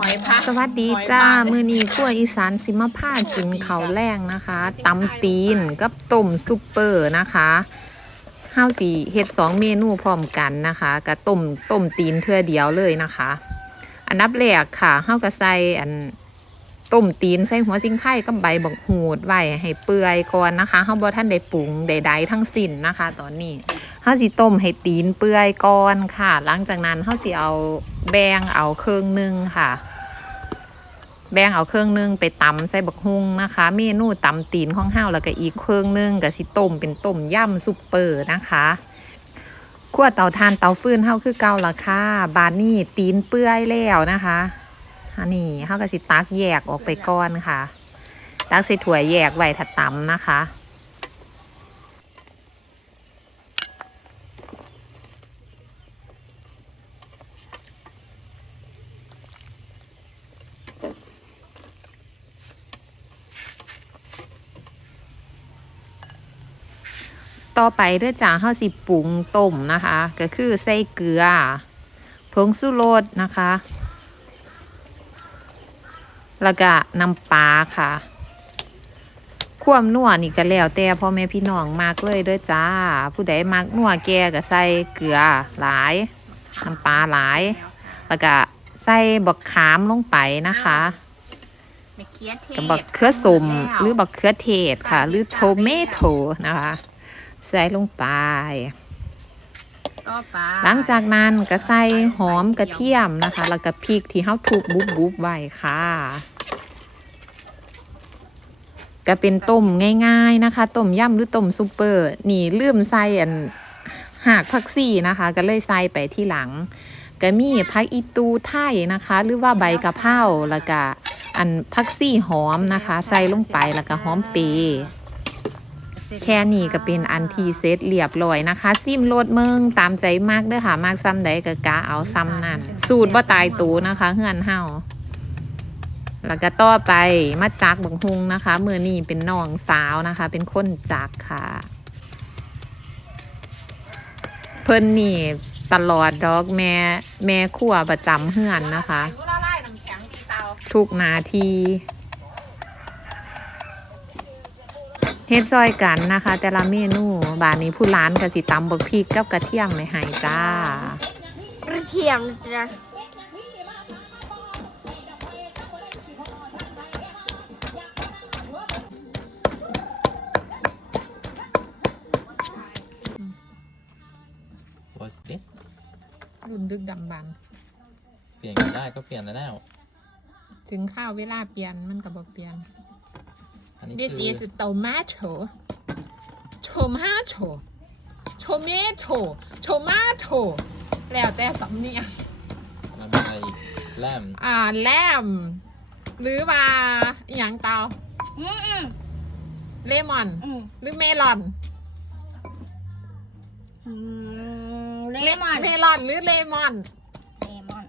หอยพักสวัสดีหอยจ้าบ้นมือนี้ขั้วอีสานสิมาผ้ากินข้าวแรงนะคะตำตีนกับต้มซุปเปอร์นะคะห้าวสีเฮ็ดสองเมนูพร้อมกันนะคะกับต้มต้มตีนเทื่อเดียวเลยนะคะ อันดับแรกค่ะห้าวก็ใส่อัน ต้มตีนใส่หัวซิงไข่กับใบบักหูดไว้ให้เปื่อยก่อนนะคะห้าวบ่ท่านได้ปรุงใดๆทั้งสิ้นนะคะ ตอนนี้เฮาสิต้มให้ตีนเปื่อยก่อนค่ะ หลังจากนั้นเฮาสิเอาแบงเอาเครื่องหนึงค่ะ แบงเอาเครื่องหนึงไปตำใส่บักฮุงนะคะ เมนูตำตีนของเฮาแล้วก็อีกเครื่องหนึงก็สิต้มเป็นต้มยำซุปเปอร์นะคะขั้วเตาทานเตาฟืนเฮาคือเก่าละค่ะ บานนี้ตีนเปื่อยแล้วนะคะ อันนี้เฮาก็สิตักแยกออกไปก่อนค่ะ ตักใส่ถ้วแยกไว้ถ้าตำนะคะต่อไปเด้อจ้าเฮาสิปรุงต้มนะคะ ก็คือใส่เกลือผงสุรสนะคะ แล้วก็น้ำปลาค่ะความนัวนี่ก็แล้วแต่พ่อแม่พี่น้องมากเลยเด้อจ้า ผู้ใดมักนัวแก่ก็ใส่เกลือหลายน้ำปลาหลาย แล้วก็ใส่บักขามลงไปนะคะกับบักเขือสมหรือบักเขือเทศค่ะ หรือโทเมโตนะคะ ใส่ลงไป หลังจากนั้นก็ใส่หอมกระเทียมนะคะ แล้วก็พริกที่เฮาถูกบุบบุบไว้ค่ะ ก็เป็นต้มง่าย ๆนะคะต้มยำหรือต้มซุปเปอร์นี่ลืมใส่อันหากผักซี่นะคะ ก็เลยใส่ไปที่หลังก็มีผักอีตูไทยนะคะ หรือว่าใบกะเพราแล้วก็อันผักซี่หอมนะคะ ใส่ลงไปแล้วก็หอมเปรย์ แค่นี้ก็เป็นอันทีเซตเรียบร้อยนะคะ ซิมโลดเมืองตามใจมากเด้อค่ะ มากซ้ำใดก็กะเอาซ้ำนั่นสูตรบ่ตายตูนะคะเฮือนเฮาแล้วก็ต่อไปมาจักบังฮุงนะคะมือนี้เป็นน้องสาวนะคะ เป็นคนจักค่ะ เพิ่นนี่ตลอดดอกแม่แม่ครัวประจำเฮือนนะคะใส่กุหลาบไล่น้ำแข็งที่เตาทุกนาที เฮ็ดซอยกันนะคะ แต่ละเมนูบานนี้ผู้ร้านก็สิตำบักพริกกับกระเทียมไม่ให้จ้ากระเทียมจ้ะ What's this รุ่นดึกดำบันเปลี่ยนกันได้ก็เปลี่ยนแล้ว ถึงข้าวเวลาเปลี่ยนมันก็บ่เปลี่ยนอันนี้ This คือ is tomato tomato tomato tomato แล้วแต่สำเนียงลำไยแลมอ่าแลมหรือว่าอหย่างเตาอืมอืมเลมอน อืมหรือเมลอนอืมเลมอน เมลอนหรือเลมอน เลมอน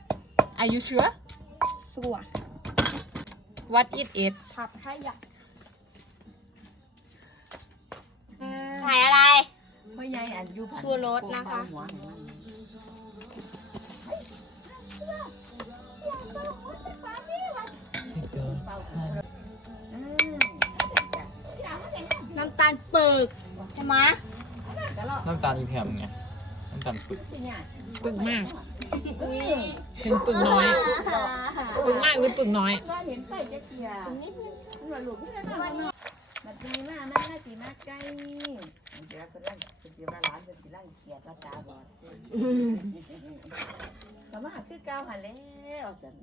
Are you sure สัว What it is ช็อตให้ยัก ถ่ายอะไรสัวรสนะคะซิเกอร์น้ำตาลเปิกใช่ไหมน้ำตาลอีแพมไงน้ำตาลปึกปึกมากถึงปึกน้อย ปึกมากหรือปึกน้อยมัน มีมาแม่น่าสีมาใกล้เดี๋ยวคนนั่งคนสีมาร้านคนสีนั่งเกียดตาบอดก็มาคือเก่าหันแล้วจัน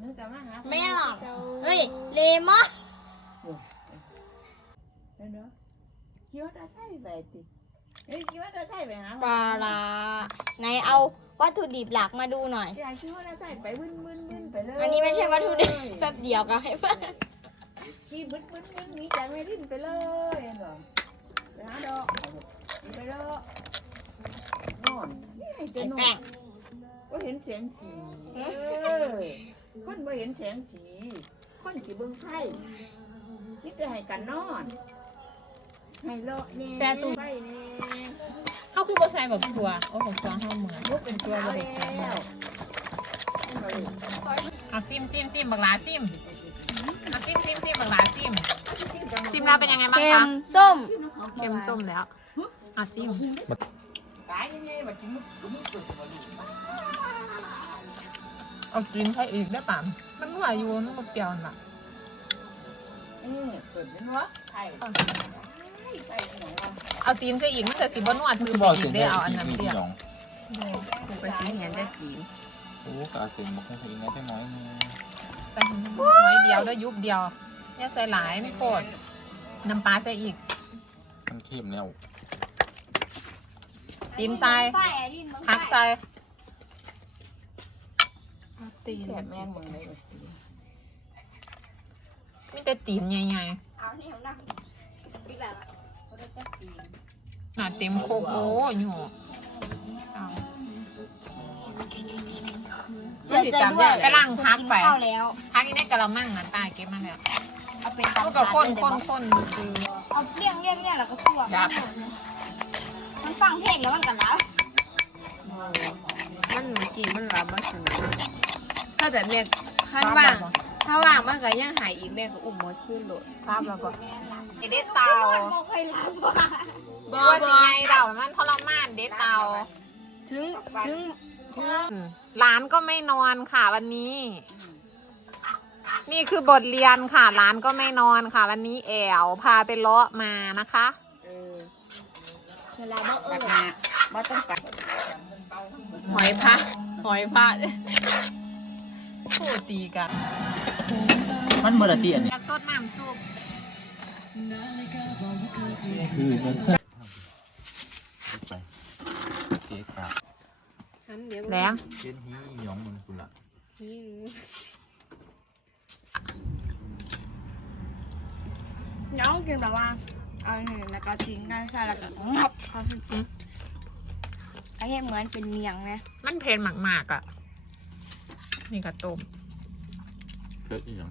นึกจะมาหาไม่หรอกเฮ้ยเลมอนเนาะคิดว่าจะใช่ไปติเฮ้ยคิดว่าจะใช่ไปหาปลาร้าไหนเอาวัตถุดิบหลักมาดูหน่อยอยากคิดว่าจะใช่ไปมึนมึนมึนไปเลยอันนี้ไม่ใช่วัตถุดิบแป๊บเดียวก็ให้เพื่อน ขี้มึนมึนมึนนี้จังไม่ดิ้นไปเลยเห็นบ่ไปหาดอกไปดอกนอนนี่ให้จะไอ้นอแป้นงก็เห็นเสียงสีเออคนบ่เห็นเสียงสีคนสีเบิ่งไพ่คิดจะให้กันนอนให้เลาะนี่แซ่ตู้ไปนี่เขาคือบ่ใส่บักถั่วโอ้บักถั่วเฮาเหมือนลูกเป็นตัวบริการแล้วเอาซิมซิมซิมบักหลาซิมเอา ซิมซิมซิมบักหลาซิมซิมแล้วเป็นยังไงบ้างเค็คะมส้มเค็มส้มแล้วเอาซิมตายยังไงมากินมึกมึกเอากินใช้อีกได้ป่ะมันนัวอยู่มันบ่เปรี้ยวน่ะเอาตีนใส่อีกมันก็สิบ่นัวถือไปอีกได้อเอาอันนั้นเดียวกูไปกินเห็นได้กิน โอ้กาเสียงบอกคงใส่ยังไงแค่น้อยนึง ใส่น้อยเดียวแล้วยุบเดียวอย่าใส่หลายไม่โคตรน้ำปลาใส่อีกมันเข้มแล้วตีนใส่ไฟไอ้ลิ้นมึงผักใส่ตีนแสบแม่งมึงเลยมีแต่ตีนใหญ่เอาที่ของนั่งบิ๊กแบบว่าเขาจะจับตีนๆหน่าเต็มโคกโอ้ยโหเอา เสียใจด้วยไปล้างพักไป กินข้าวแล้ว พักนี้ในกระมังนั่นตาเก็บมาแล้วเอาเป็นตำแล้วก็ข้นข้นข้นคือ เอาเลี่ยงเลี่ยงเลี่ยงแล้วก็คั่วดับ มันฟังเพลงแล้วมันกันแล้วมันเมื่อกี้มันรับมาถึงถ้าแต่แม่ข้างว่างถ้าว่างมันก็ยังหายอีกแม่ก็อุ้มมดขึ้นโหลดครับแล้วก็ไอเด็ดเตาโมเคยรับว่าบัวสิไงเตามันทรมานเด็ดเตา ถึงถึงถึงหลานก็ไม่นอนค่ะวันนี้ นี่คือบทเรียนค่ะหลานก็ไม่นอนค่ะ วันนี้แอวพาไปเลาะมานะคะเออเวลาบ่เอปัอดมาบ่ต้องปัดหอยพระหอยพระพูดตีกัน มันเมื่อตีอันนี้อยากสดน้ำซุปคือ มันไปเจ๊ครับหันเดี๋ยวแหลมเจ๊ฮีหยองมันคุณละนี่น้องกินแบบว่าเอาหนึ่งแล้วก็ทิ้งได้ใช่แล้วก็งับเขาขึ้นไปไอ้เหี้ยเหมือนเป็นเมียงนะมันเผ็ดมากๆอะ นี่กระต้มเกิดอีกอย่าง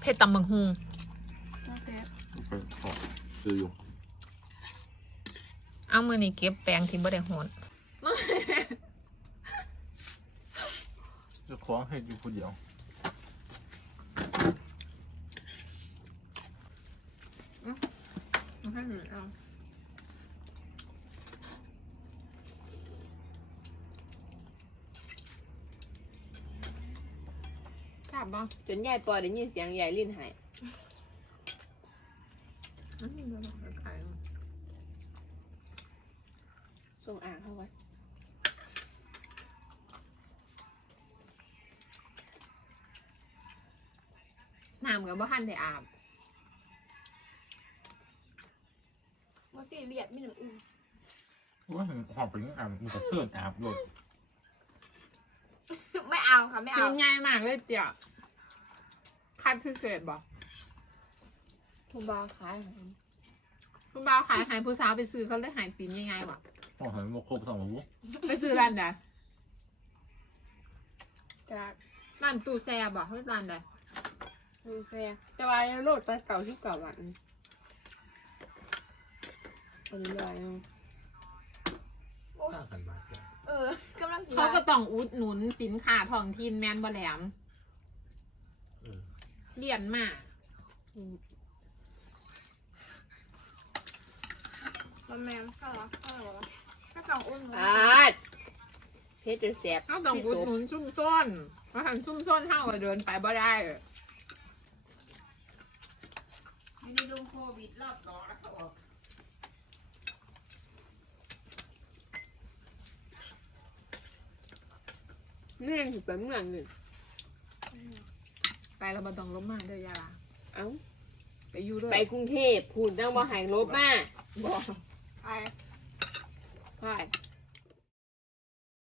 เผ็ดตำบังฮูโอเค ไปขอคืออยู่ เอามือนี่เก็บแปรงที่บ่ได้โหนจะคล้องให้อยู่คนเดียวเอาให้หนูเอาทราบบ่จนยายปอได้ยินเสียงยายลิ้นหาย อันนี้บ่ต้องขาย ส่งอ่างเข้าไว้ น้ำกับบ่ทันได้อาบว่าสิเลียดไม่หนึ่งอื่นว่าหอบไปยังอ่างมันจะเสื่อมอาบเลยไม่เอาค่ะไม่กิเอานง่ายมากเลยเจียคัดพิเศษบ่คุณบาขายคุณบ่าวขายหายผู้สาวไปซื้อเขาเลยหายตีนยังไงวะพอเห็นโมโคบสองหูไปซื้อร้านใดจากร้านตู้แซ่บ่เฮ้ร้านใด ดูแฟจะวายโลดไปเก่าที่เก่าวันอันนี้ลอยสร้างกันมาเกินเออกำลังกินเขาก็ต้องอุดหนุนสินค้าท้องถิ่นแมนบ่แหลมเออเรียนมามันแมนข้าวเหรอข้าวเหรอข้าวกล่องอุ่นเหรออาดเพชรจะแสบเขาต้องอุดหนุนซุ่มซ่อนเพราะหันซุ่มซ่อนเท่ากับเดินไปบ่ได้ นี่ลุงโค วิดรอบสองแล้วเขาออกนี่ยังสิไปเมืองหนึ่งไปเราบ่ต้องลบมาเด้อยาลาเอ้าไปอยู่ด้วยไปกรุงเทพพูดนั่งมาหายลบมาบอกไปพ่าย